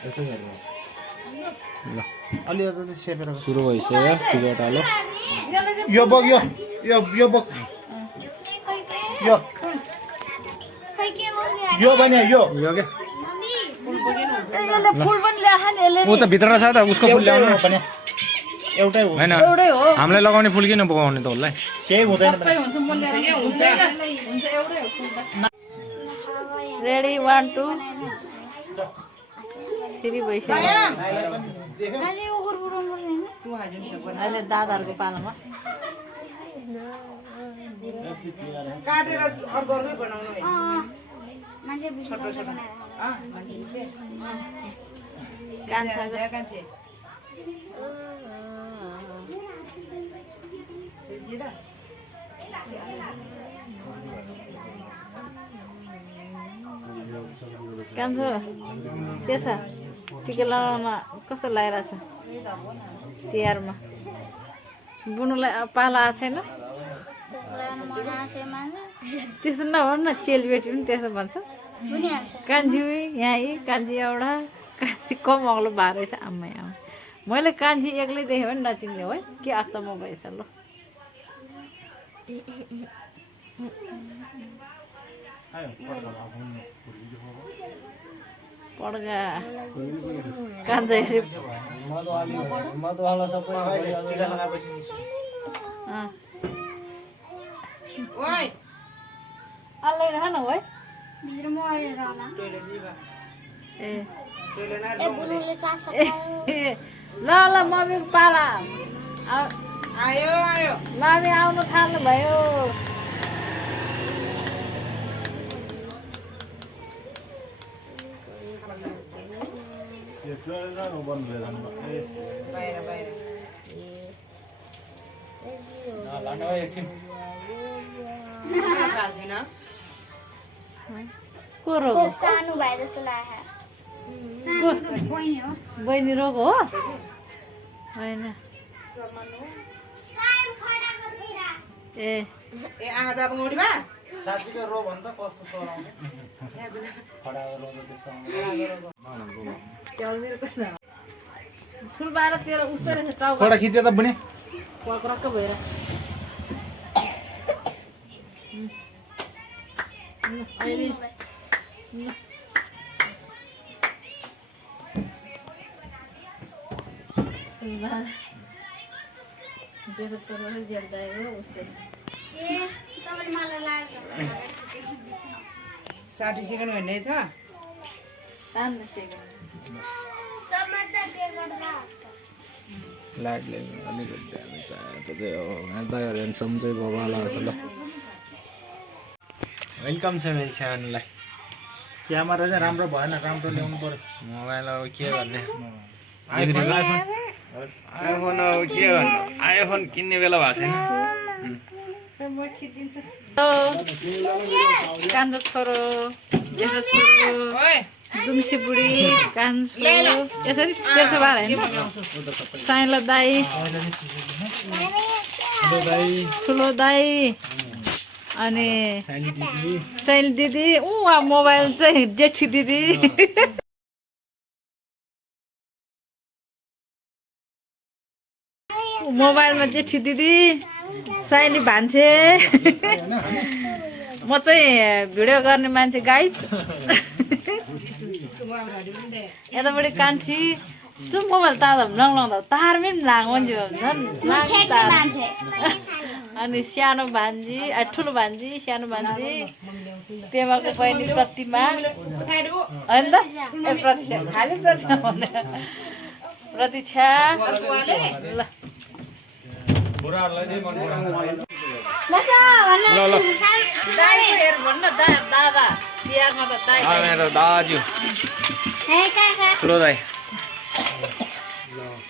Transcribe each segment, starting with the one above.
ल अलिअलि सेपेर सुरु भइसक्यो टिकट हालो यो बग यो बग यो यो बन्यो यो यो के यसले फुल पनि ल्याएछ नि यसले ऊ त भित्र छ त उसको फुल ल्याउनु पनि एउटै हो हैन एउटै हो हामीलाई लगाउने फुल किन बोकाउने त उसलाई केही हुँदैन सबै हुन्छ म ल्याएर हुन्छ एउटै हो फुल त रेडी 1 2 3 भइसक्यो अहिले दादाहरूको पालामा काटेर अर्कोमै बनाउनु है मान्छे छोटो छोटो मान्छे कान्छा कान्छे कान्छो के छ टिका लगाउन कस्तो लागिरहेछ तिहारमा बुनुलाई पाला आएको छैन त्यसो नभन् न चेलीबेटी पनि त्यसो भन्छ कान्छी यहाँ कान्छी एउटा कान्छी कम अग्लो भएर रहेछ आम्मै आमा मैले कान्छी एक्लै देखेँ भने नचिन्ने हो है के अचम्म भएछ ल पड्का कान्छा हेरी मधुवाला सबै टिका लगाएपछि ओइ अलि खान हो है ए ल ल मम्मी पाला आयो आयो मम्मी आउनु थाल्नु भयो बाहिर बाहिर खाल्दिन को रोग हो? सानो भाइ जस्तो लाग्यो बहिनी रोग हो होइन ए ए आँखा जाँदा मोडीमा साँच्चीको रो भन्दा कस्तो चलाउने ठुल बाह्र तेह्र उस्तै रहेछ टाउको फोटा खिच्यो त बुने पक्रक्क भएर अहिले जेठो छोरोले जेठ्दाएको उस्तै 60 सेकेन्ड भन्ने छ तान्नु सेकेन्ड लाइटले अलिकति ड्यामेज आयो त त्यही हो दाइहरू ह्यान्डसम चाहिँ भवाला छ ल वेलकम छ मेरो सानोलाई क्यामेरा चाहिँ राम्रो भएन राम्रो ल्याउनु पर्यो मोबाइल अब के गर्ने आइफोन अब के गर्नु आइफोन किन्ने बेला भएको छैन कान्छो छोरो जेठो छोरो ओइ दुम्सी बुढी कान्छो यसरी त्यसो भएर होइन साइलो दाई ठुलो दाई अनि साइली दिदी मोबाइल चाहिँ जेठी दिदी मोबाइलमा जेठी दिदी साइली भान्से म चाहिँ भिडियो गर्ने मान्छे गाइड यतापट्टि कान्छी त्यो मोबाइल तार्दा नलाउँदा तारमै पनि लाग्यो मान्छे अनि सानो भान्जी ठुलो भान्जी सानो भान्जी पेमाको बहिनी प्रतिमा होइन त ए प्रतीक्षा खालि प्रतिमा भन्ने प्रतीक्षा ल दाइको हेर भन्नु न दादा तिहारमा त दाइ मेरो दाजु ठुलो दाइ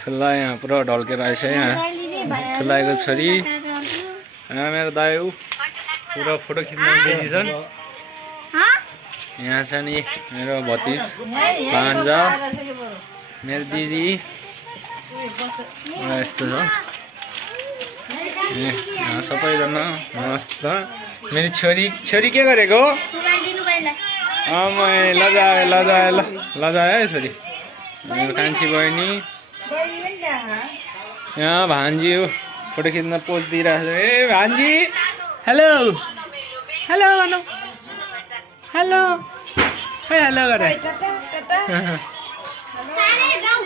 ठुला यहाँ पुरा ढल्केर आएछ यहाँ ठुलाको छोरी मेरो दाइ पुरा फोटो खिच्न बिजी छन् यहाँ छ नि मेरो भतिज भान्जा मेरो दिदी यस्तो छ सबैजना मस्त मेरो छोरी के गरेको लजाए है छोरी मेरो कान्छी बहिनी बहिनी पनि ल्याहा यहाँ भान्जी हो फोटो खिच्न पोज दिइरहेको छ ए भान्जी हेलो हेलो भन्नु हेलो खै हेलो गरे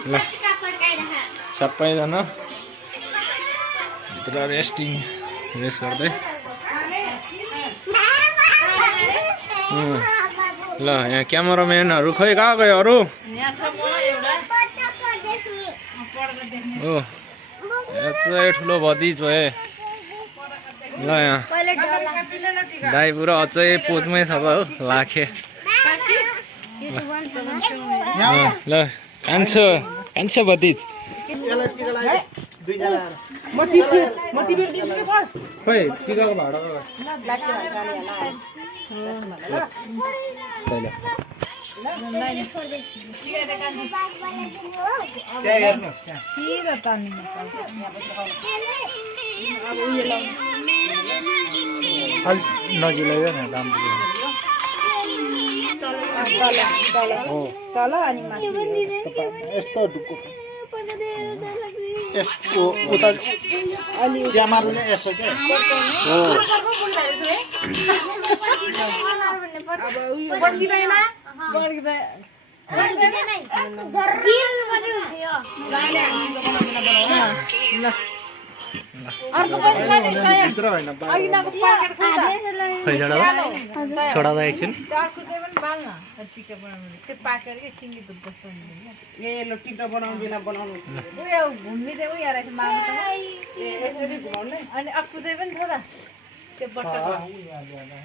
ल सबैजना पुरा रेस्ट गर्दै ल यहाँ क्यामेराम्यानहरू खोइ कहाँ गयो अरू यहाँ छ मलाई एउटा हो यहाँ चाहिँ ठुलो भतिज भए ल यहाँ दाइ पुरा अझै पोजमै छ हो लाखे ल कान्छो कान्छो भतिज यसलाई टिका लगायो दुईजना म टिप्छु म टिपेर दिन्छु के पर खोइ टिकाको भाडा त्यहाँ हेर्नुहोस् त्यहाँ छिटो तान्नु अलिक नजिक न राम्रो तल अनि माथि यस्तो ढुक्को यस्तो उता क्यामेराले यस्तो क्या हो बन्दिदैन अर्को पनि छ नि सय भित्र होइन अघिनाको पाकेट छ खोइ छोडा त एकछिन अर्को चाहिँ पनि बाल्न टिका बनाउनु त्यो पाकेर के सिङ्गी दुध जस्तो हुन्छ ए ल टिप्टा बनाउनु बिना बनाउनु उयो घुम्ने चाहिँ उयो रहेछ माग्नुसँग ए यसरी घुमाउनु अनि अक्कु चाहिँ पनि छ त त्यो बट्टाको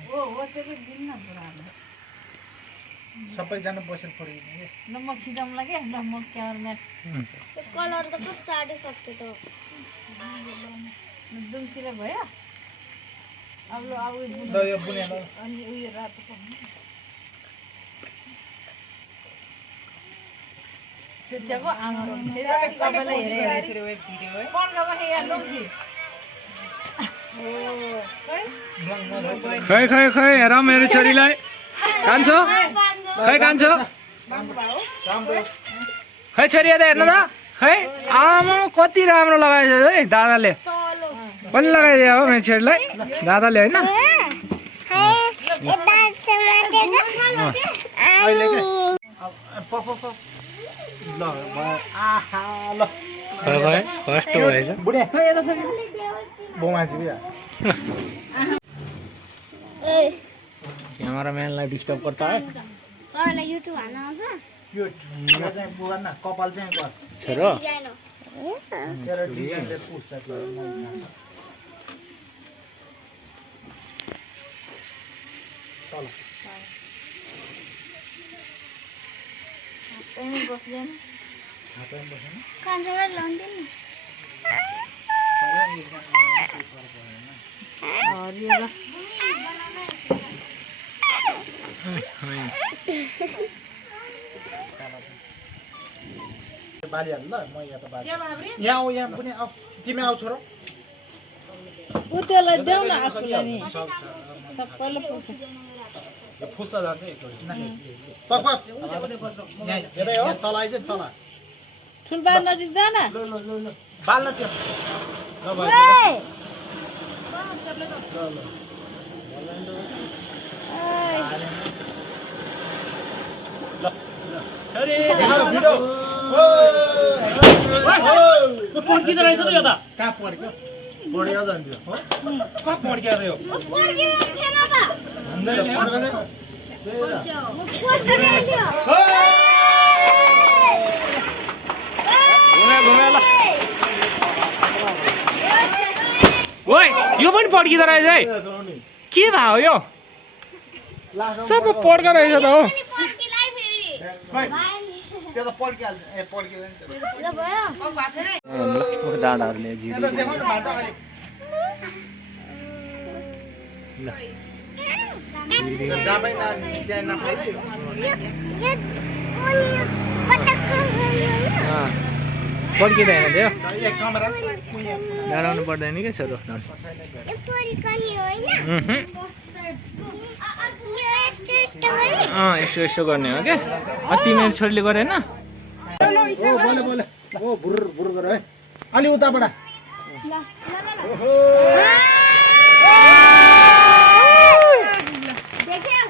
हो त्यो पनि दिन्न पुरा सबैजना बसेर पढ्यो ल म खिचाउँला के ल म क्यामेराम्यान कलर त कति चाँडै सक्यो त दुम्सीले भयो अब ल अब ल यो बुनेर अनि उयो रातो पकाउनु त्यो चाहिँ आमाको तपाईँलाई हेरेर यसरी वेब भिडियो है पन्ध्रमा यहाँ लौकी खै खै खै हेर मेरो छोरीलाई कान्छो खै कान्छो राम्रो खै छोरी यता हेर्नु त खै आमा कति राम्रो लगाएछ है दादाले कसले लगाइदियो हो मेरो छोरीलाई दादाले होइन अहिले के ल आहा ल खै खै फर्स्ट भएछ बुढे बोमाथि बिहा क्यामेराम्यानलाई डिस्टर्ब गर्दा है तपाईँलाई युट्युब हाल्न आउँछ यो चाहिँ पुगा न कपाल चाहिँ गर छोरो डिजाइन हो तेरो डिजाइनले पुस्छ चल बस्दैन हातमा बस्नु कान्छालाई लाउँदैन नि हरियो ल बाली हाल्नु ल म यहाँ त बाली यहाँ आऊ यहाँ पनि आऊ तिमी आऊ छोरो ऊ त्यसलाई देऊ न आफूलाई नि सबैलाई पुग्छ फुस्सा जान्छ पक पक यहाँ तल आइज तल ठुलबार नजिक जा न ल ल ल ल बाल्न त्यो ल भयो पड्किँदो रहेछ त यो त कहाँ पड्क्यो पड्यो त नि त्यो कहाँ पड्क्यो यो घुम्यो ल ओइ यो पनि पड्किँदो रहेछ है के भयो यो सबै पड्का रहेछ त हो त्यो त पड्किहाल्छ ए पड्किँदैन डाँडाहरूले यता देखाउनु भान्जा अहिले जाबै त्यहाँ नखायो पड्किँदैन त्यो एक कमरा डराउनु पर्दैन क्या छोरो यस्तो यस्तो गर्ने हो क्या अस्ति मेरो छोरीले गरेन बोले बोले ओ भुर भुर गर है अलि उताबाट ल ल ल देख्यौ